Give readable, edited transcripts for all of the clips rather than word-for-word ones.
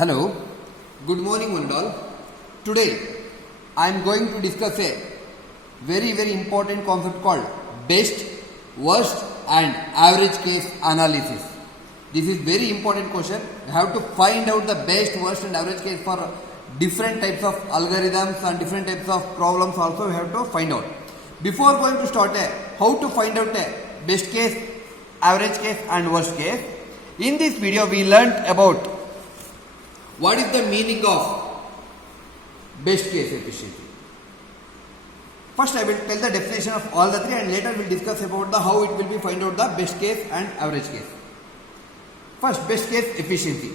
Hello, good morning one and all. Today I am going to discuss a very important concept called best, worst and average case analysis. This is very important question. You have to find out the best, worst and average case for different types of algorithms and different types of problems also we have to find out. Before going to start how to find out a best case, average case and worst case. In this video we learnt about what is the meaning of best case efficiency. First I will tell the definition of all the three and later we will discuss about the how it will be find out the best case and average case. First, best case efficiency.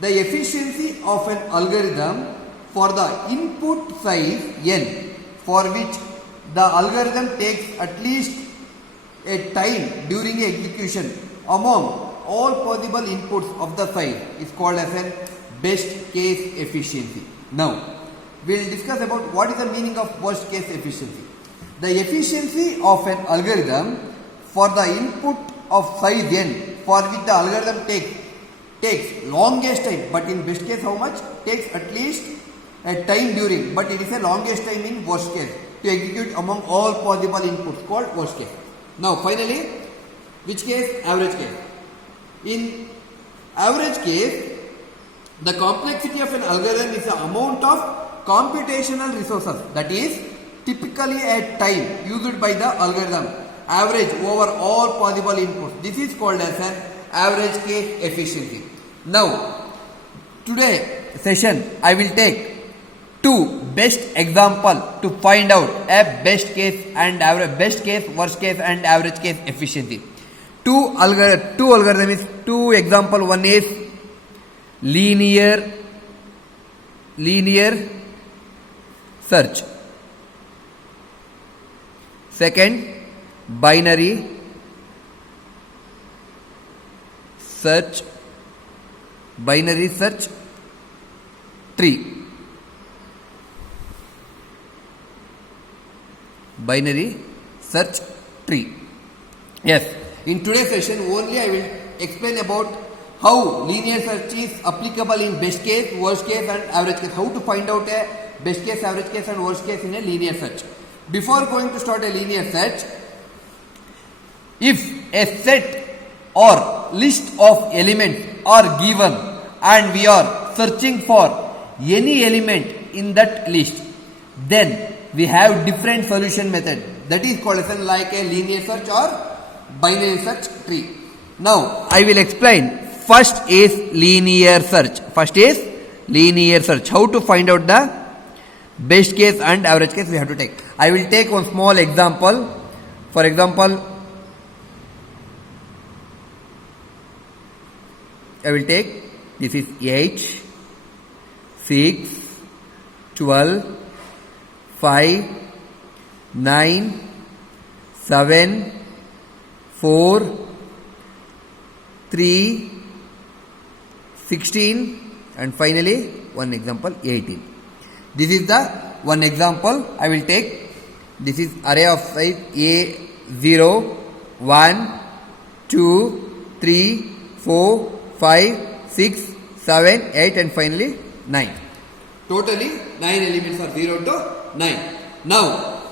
The efficiency of an algorithm for the input size n for which the algorithm takes at least a time during execution among all possible inputs of the size is called as an best case efficiency. Now, we will discuss about what is the meaning of worst case efficiency. The efficiency of an algorithm for the input of size n for which the algorithm takes longest time, but in best case how much? Takes at least a time during, but it is a longest time in worst case to execute among all possible inputs called worst case. Now finally, which case? Average case. In average case, the complexity of an algorithm is the amount of computational resources, that is typically a time used by the algorithm average over all possible inputs. This is called as an average case efficiency. Now today session I will take two best example to find out a best case and average, best case, worst case and average case efficiency. Two example. One is linear search. Second, binary search tree. Binary search tree. Yes, in today's session only I will explain about how linear search is applicable in best case, worst case and average case. How to find out a best case, average case and worst case in a linear search. Before going to start a linear search, if a set or list of elements are given and we are searching for any element in that list, then we have different solution method. That is called as like a linear search or binary search tree. Now I will explain. First is linear search. How to find out the best case and average case we have to take. I will take one small example. For example, I will take this is 8, 6, 12, 5, 9, 7, 4, 3, 16 and finally one example 18. This is the one example I will take. This is array of size A 0, 1, 2, 3, 4, 5, 6, 7, 8 and finally 9. Totally 9 elements are 0 to 9. Now,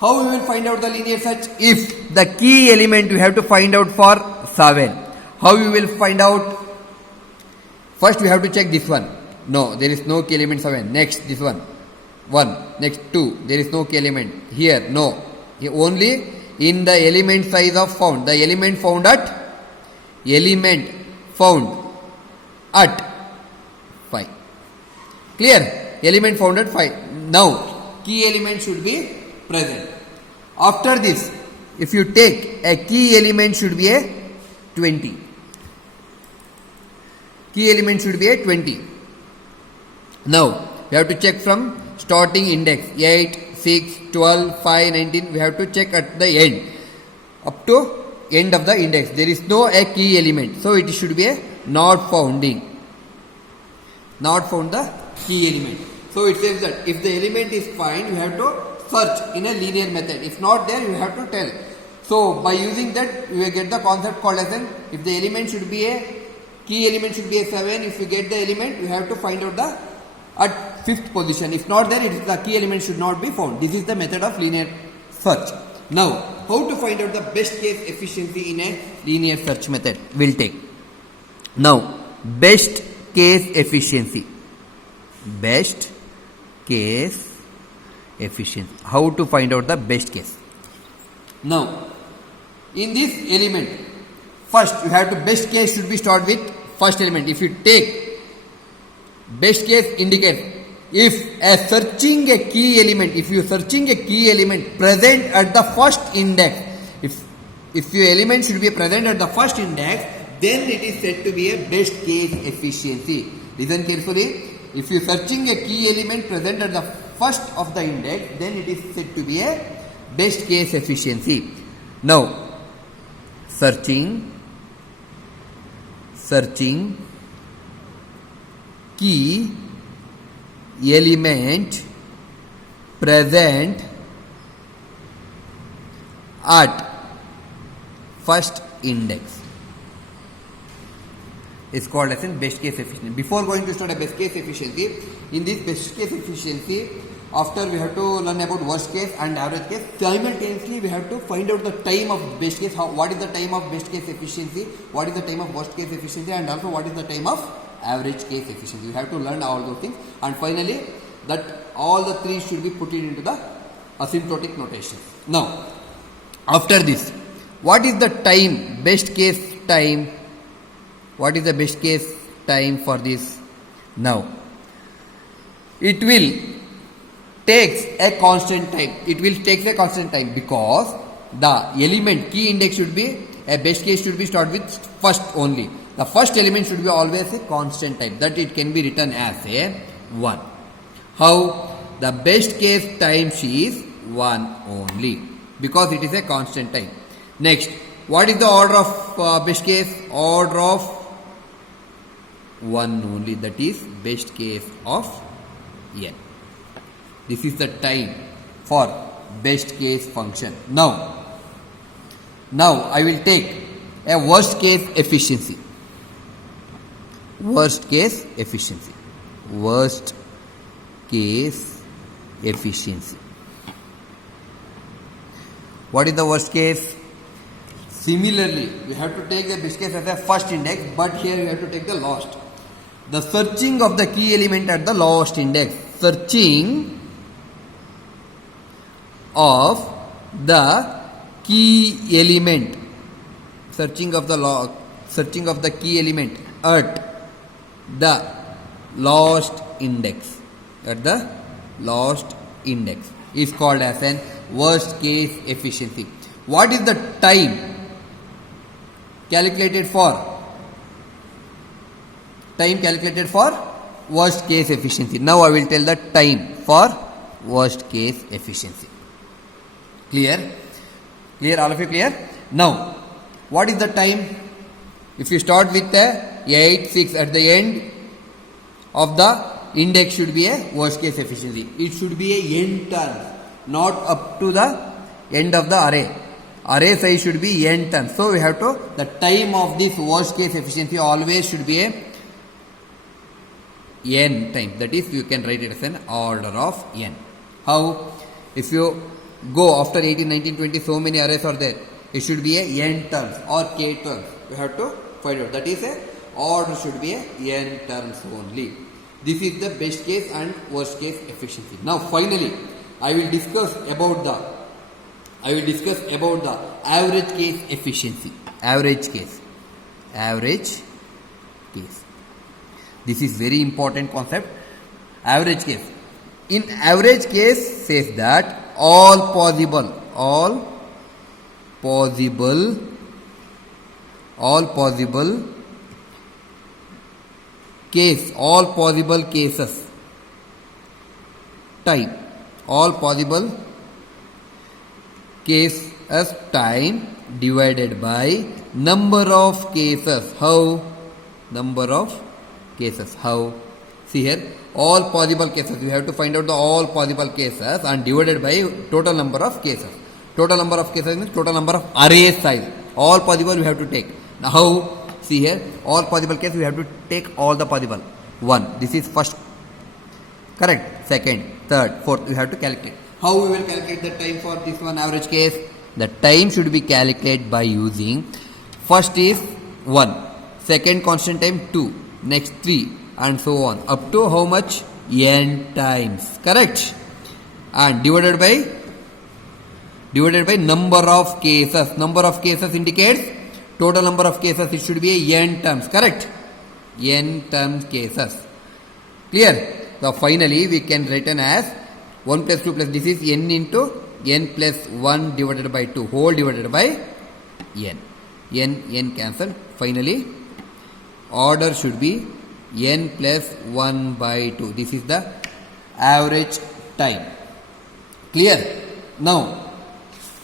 how we will find out the linear search? If the key element we have to find out for 7. How we will find out? First we have to check this one. No, there is no key element 7. Next this one. 1. Next 2. There is no key element. Here no. Here only in the element size of found. The element found at 5. Clear? Element found at 5. Now key element should be present. After this, if you take a key element should be a 20. Key element should be a 20. Now we have to check from starting index 8, 6, 12, 5, 19. We have to check at the end up to end of the index. There is no a key element, so it should be a not found the key element. So it says that if the element is found, you have to search in a linear method. If not there, you have to tell. So by using that, you will get the concept called as if the element should be a key element should be a 7. If you get the element, you have to find out the at fifth position. If not there, it is the key element should not be found. This is the method of linear search. Now, how to find out the best case efficiency in a linear search method? We'll take. Now, best case efficiency. Best case efficiency. How to find out the best case? Now, in this element, first you have to best case should be start with first element. If you take best case indicates if searching a key element, if you searching a key element present at the first index, if your element should be present at the first index, then it is said to be a best case efficiency. Listen carefully. If you searching a key element present at the first of the index, then it is said to be a best case efficiency. Now, searching key element present at first index is called as in best case efficiency. Before going to start a best case efficiency, in this best case efficiency, after we have to learn about worst case and average case, simultaneously we have to find out the time of best case, what is the time of best case efficiency, what is the time of worst case efficiency, and also what is the time of average case efficiency. We have to learn all those things, and finally that all the three should be put into the asymptotic notation. Now, after this, what is the time, best case time? What is the best case time for this? Now, it will takes a constant time. It will take a constant time because the element key index should be a best case should be start with first only. The first element should be always a constant type, that it can be written as a 1. How? The best case time is 1 only because it is a constant time. Next, what is the order of best case? Order of 1 only, that is best case of n. This is the time for best case function. Now I will take a worst case efficiency. Worst case efficiency. Worst case efficiency. What is the worst case? Similarly, we have to take the best case as a first index, but here we have to take the last. The searching of the key element at the last index. Searching of the key element. Searching of the key element at the last index. At the last index is called as an worst case efficiency. What is the time calculated for? Time calculated for worst case efficiency. Now I will tell the time for worst case efficiency. Clear? Clear? All of you clear? Now, what is the time? If you start with the 8, 6 at the end of the index should be a worst case efficiency. It should be a n turns, not up to the end of the array. Array size should be n turns. So we have to, the time of this worst case efficiency always should be a n time. That is, you can write it as an order of n. How? If you go after 18, 19, 20, so many arrays are there. It should be a n terms or k terms. You have to find out. That is a order should be a n terms only. This is the best case and worst case efficiency. Now finally, I will discuss about the average case efficiency. Average case. This is very important concept. Average case. In average case says that all possible cases time, all possible cases time divided by number of cases. How? Number of cases. How? See here, all possible cases. You have to find out the all possible cases and divided by total number of cases. Total number of cases means total number of array size. All possible we have to take. Now how? see here, all possible case we have to take all the possible. 1, this is first, correct, second, third, fourth, we have to calculate. How we will calculate the time for this one average case? The time should be calculated by using, first is 1, second constant time 2, next 3 and so on, up to how much? N times, correct, and divided by number of cases. Number of cases indicates total number of cases, it should be a n terms, correct, n terms cases, clear. So finally we can written as 1 plus 2 plus, this is n into n plus 1 divided by 2 whole divided by n cancelled. Finally order should be n plus 1 by 2. This is the average time, clear. Now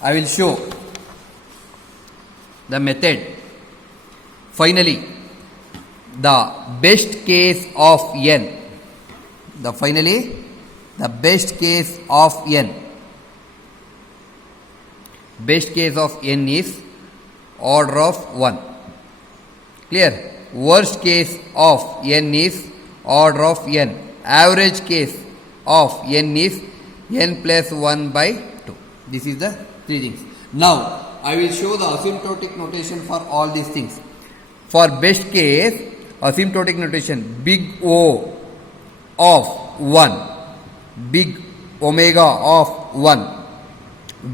I will show the method. Finally the best case of n, the best case of n, best case of n is order of 1, clear. Worst case of n is order of n. Average case of n is n plus 1 by 2. This is the three things. Now I will show the asymptotic notation for all these things. For best case, asymptotic notation, big O of 1, big omega of 1,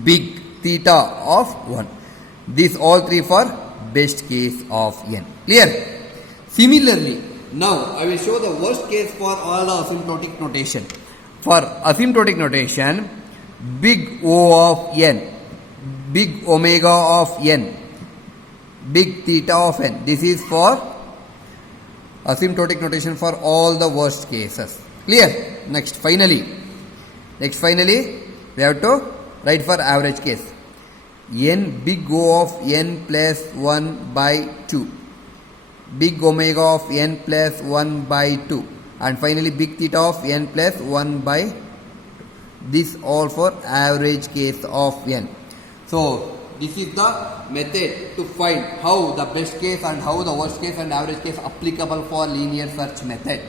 big theta of 1. These all three for best case of n, clear. Similarly, now I will show the worst case for all the asymptotic notation. For asymptotic notation, big O of n, big omega of n, big theta of n. This is for asymptotic notation for all the worst cases, clear. Next finally we have to write for average case, n big O of n plus 1 by 2, big omega of n plus 1 by 2, and finally big theta of n plus 1 by 2. This all for average case of n. So this is the method to find how the best case and how the worst case and average case applicable for linear search method.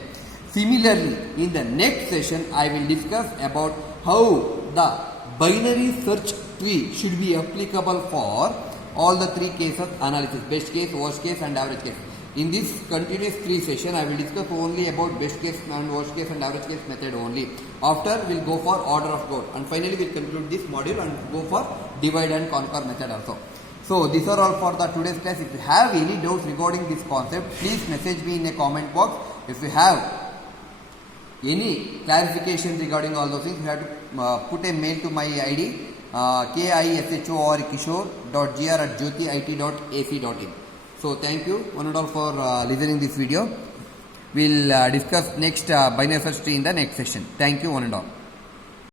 Similarly, in the next session I will discuss about how the binary search tree should be applicable for all the three cases analysis, best case, worst case and average case. In this continuous 3 session, I will discuss only about best case and worst case and average case method only. After, we will go for order of growth, and finally we will conclude this module and go for divide and conquer method also. So these are all for the today's class. If you have any doubts regarding this concept, please message me in a comment box. If you have any clarification regarding all those things, you have to put a mail to my ID kishore.gr@jyothi.ac.in. So thank you one and all for listening this video. We'll discuss next binary search tree in the next session. Thank you one and all.